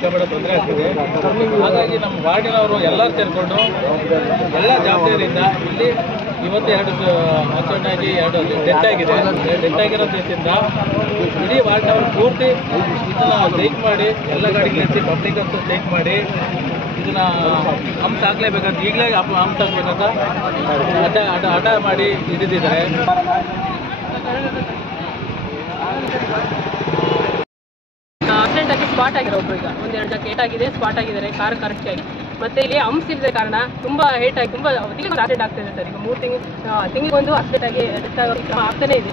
ಸಿಕ್ಕಾಪಟ್ಟೆ ತೊಂದರೆ ಆಗ್ತಿದೆ. ಹಾಗಾಗಿ ನಮ್ಮ ವಾರ್ಡಿನವರು ಎಲ್ಲರೂ ಸೇರಿಕೊಂಡು ಎಲ್ಲ ಜವಾಬ್ದಾರಿಯಿಂದ ಇಲ್ಲಿ ಇವತ್ತು 2 ಆಕ್ಸಿಡೆಂಟ್ ಆಗಿ 2 ಡೆತ್ ಆಗಿದೆ. ಡೆತ್ ಆಗಿರೋದ್ರಿಂದ ಇಡೀ ವಾರ್ಡ್ನವರು ಪೂರ್ತಿ ಇದನ್ನು ಸ್ಟ್ರೈಕ್ ಮಾಡಿ ಎಲ್ಲ ಗಾಡಿ ನಿಲ್ಲಿಸಿ ಪಬ್ಲಿಕ್ ಅಂತೂ ಸ್ಟ್ರೈಕ್ ಮಾಡಿ ಇದನ್ನು ಹಂಸ ಹಾಕ್ಲೇಬೇಕಂತ ಈಗಲೇ ಹಂಸ ಹಾಕ್ಬೇಕಂತ ಹಠ ಮಾಡಿ ಹಿಡಿದಿದ್ದಾರೆ. ಆಕ್ಸಿಡೆಂಟ್ ಆಗಿ ಸ್ಪಾಟ್ ಆಗಿರೋ ಒಬ್ಬರು ಈಗ 1-2 ಜನ ಏಟ್ ಆಗಿದೆ, ಸ್ಪಾಟ್ ಆಗಿದ್ದಾರೆ ಕಾರ್ ಕರೆಕ್ಟ್ ಆಗಿ. ಮತ್ತೆ ಇಲ್ಲಿ ಹಂಪ್ಸ್ ಇಲ್ಲದ ಕಾರಣ ತುಂಬಾ ಏಟ್ ಆಗಿ ತುಂಬಾ ಆಕ್ಸಿಡೆಂಟ್ ಆಗ್ತಾ ಇದೆ ಸರ್. ಈಗ 3 ತಿಂಗಳಿಗೊಂದು ಆಕ್ಸಿಡೆಂಟ್ ಆಗಿ ಡೆತ್ ಆಗ್ತಾನೆ ಇದೆ.